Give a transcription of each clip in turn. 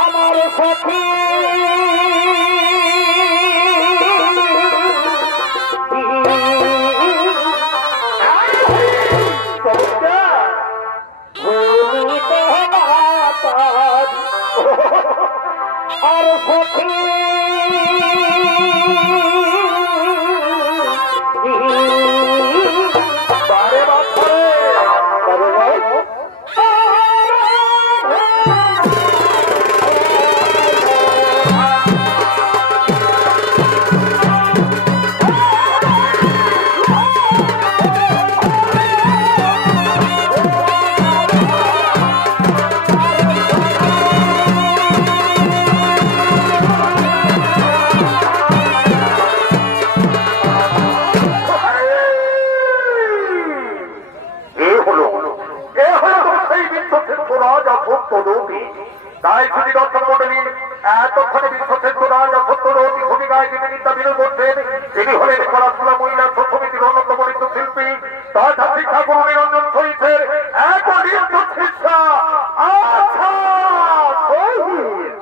আমার সাথী আর সাথী বারে বারে তাই যদি দর্শক মন্ডলী এতক্ষণে বিশ্বশ্রেষ্ঠ রাজা সত্যরথী ভূমিকায় যিনি বিদ্যাবিনোদ করছেন তিনি হলেন কলাকুলা মহিলা সমিতির অন্যতম নৃত্যশিল্পী তথা শিক্ষা গুরু নিরঞ্জন শহীদের এক নৃত্য শিক্ষা আশা শহীদ।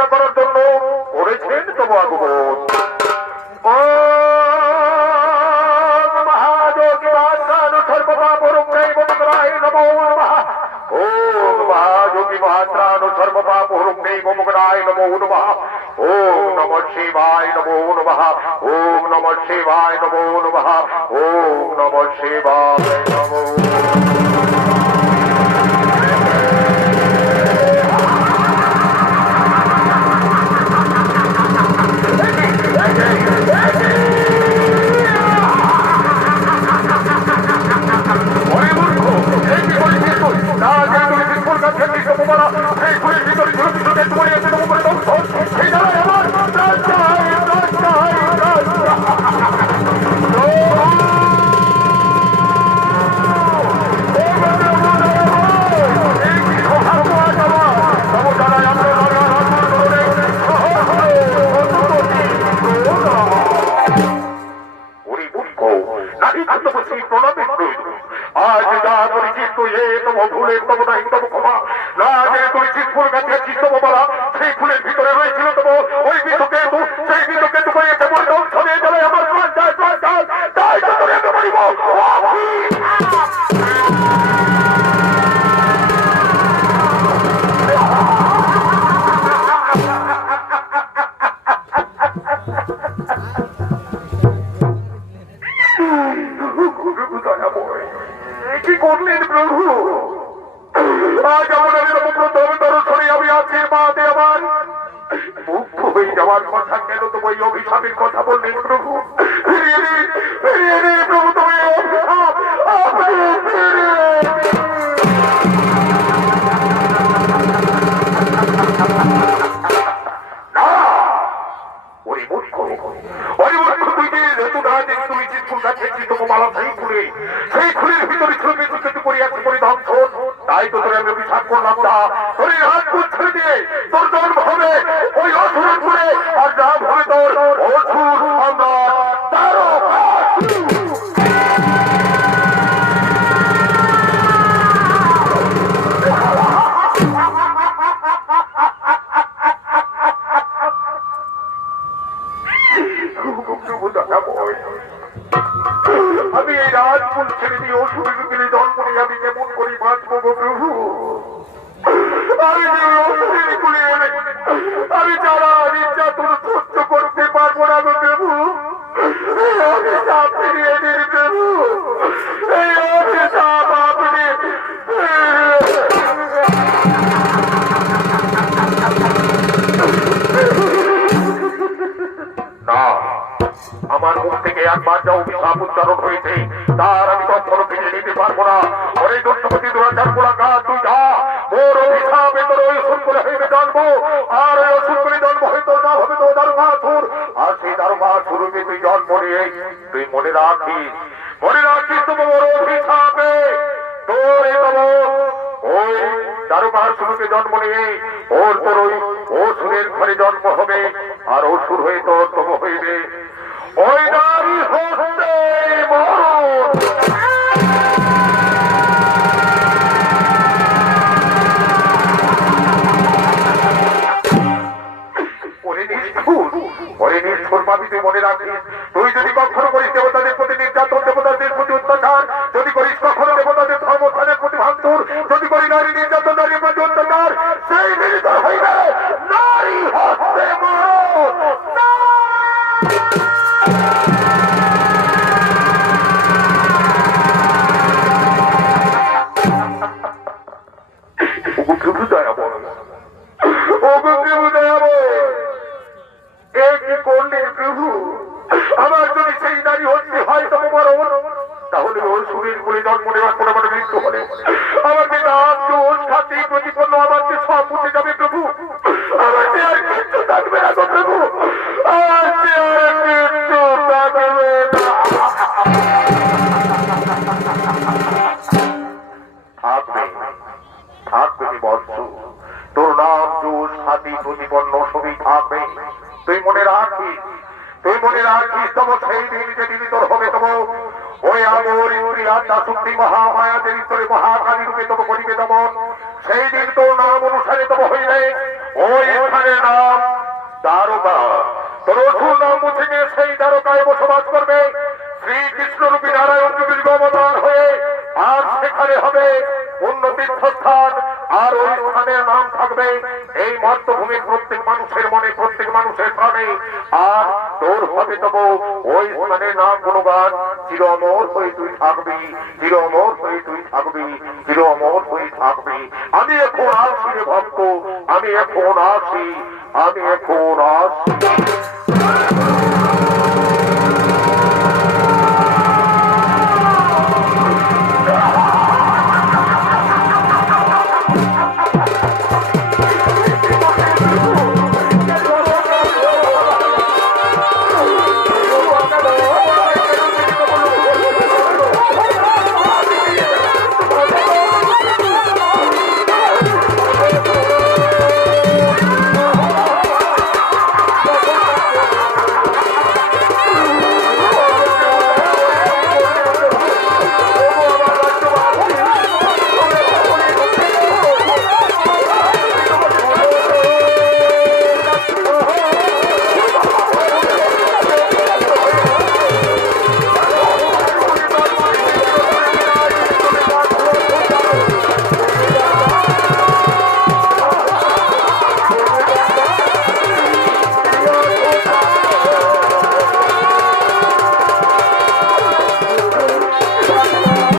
পূজা করার জন্য করেছেন তবু আগমন। ও মহাযোগী মহাত্রাণ সর্বপাপরুগ্রায় মমগ্রায় নমো নমঃ। ওম মহাযোগী মহাত্রাণ সর্বপাপরুগ্রায় মমগ্রায় নমো নমঃ। ওম নমঃ শিবায় নমো নমঃ। ওম নমঃ শিবায় নমো নমঃ। ওম নমঃ শিবায় নমো। আজ যা করেছিস তুই এ তব ভুলের তব নাই তব ক্ষমা। না যে করেছিস ফুল গাছে তব বলা, সেই ফুলের ভিতরে রয়েছিল তব ওই বিন্দুকেতু, সেই বিন্দুকেতু করিয়েছে মরিদম ছড়িয়ে গেলে আমার প্রাণ যায় প্রাণ যায়, তাই তো তোরে আমি মারিব। কি করলেন প্রভু? আজ আমাদের প্রথম দর্শনে আমি আছি মাতে আমার মুগ্ধ হয়ে যাওয়ার কথা কেন তো ওই অভিশাপের কথা বললেন প্রভু? ফিরিয়ে দিন প্রভু, তুমি অভিশাপ আপনি সেই ফুলের ভিতরে তাই তো তোরে আমি অভিশাপ করলাম না। তোর হাত ছেড়ে দিয়ে তোর জন্ম হবে ওই অসুরের ফুলে, আর নাম হবে তোর অসুর সম্রাট তারকাসুর। আমি এই রাজকুল ছেড়ে দিয়ে অসুরের গেলে জন্ম নিয়ে আমি কেমন করি বাঁচবো গো প্রভু? আমি যারা নির্যাতন সহ্য করতে পারবো না গো প্রভু। এই অভিশাপ ফিরিয়ে দিন প্রভু, এই অভিশাপ আপনি। না, আমার মুখ থেকে একবার যা অভিশাপ উচ্চারণ হয়েছে তার আমি কখনো ফিরিয়ে নিতে পারবো না। ওরে দুষ্টপতি দুরাচার গোলাকার, তুই যা, মোর অভিশাপে তোর ওই অসুর করে হইবে জন্ম, আর ওই অসুর করে জন্ম হয়তো না হবে তো দারুণাসুর, আর সেই দারুণাসুরকে তুই জন্ম নিয়ে তুই মনে রাখিস তোমার অভিশাপে তোর ওই দারুণাসুরকে জন্ম নিয়ে ওর তোর ওই অসুরের ঘরে জন্ম হবে, আর অসুর হয়ে তোর তব হইবে ওই নারী হস্তে মরণ। নিষ্ঠুর পাপী, তুই মনে রাখিস, তুই যদি কখনো করিস দেবতাদের প্রতি নির্যাতন, দেবতাদের প্রতি অত্যাচার, যদি করিস কখনো দেবতাদের ধর্মস্থানের প্রতি ভাঙচুর, যদি করি নারী নির্যাতন, নারীর প্রতি অত্যাচার, সেই মিলিত হইবে নারী হস্তে মরণ। আমার যদি সেই নারী হতে হয় তবে মরণ, তাহলে ওর শরীর বলে জন্ম নেওয়ার পরে আমার মৃত্যু হলে আমাকে নাম দোষ খাতি প্রতিপন্ন আমাকে সব মুছে যাবে প্রভু। আমাকে আর কিচ্ছু থাকবে না গো প্রভু, আমাকে আর কিচ্ছু থাকবে না। থাকবে বৎসু, তোর নাম দোষ খাতি প্রতিপন্ন সবই থাকবে। তুই মনে রাখিস তব সেই দিন যেদিন তোর হবে তব ওই আগর ইউরি আত্মা শক্তি মহামায়া দেবী তোরে মহাকালী রূপে তব করিবে দমন। সেই দিন তোর নাম অনুসারে তব হইলে ওই স্থানের নাম দ্বারকা। তোর অসুর নাম মুছে গিয়ে সেই দ্বারকায় বসবাস করবে শ্রীকৃষ্ণ রূপী নারায়ণ যুগের অবতার হয়ে। আর সেখানে হবে অন্য তীর্থস্থান, আর ওই স্থানের নাম থাকবে এই মর্তভূমির প্রত্যেক মানুষের মনে, প্রত্যেক মানুষের প্রাণে। আর তোর হবে তবু ওই স্থানের নাম গুণগান, চিরমর হয়ে তুই থাকবি, চিরমর হয়ে তুই থাকবি, চিরমর হয়ে থাকবি। আমি এখন আসি রে ভক্ত, আমি এখন আসি, আমি এখন আসি।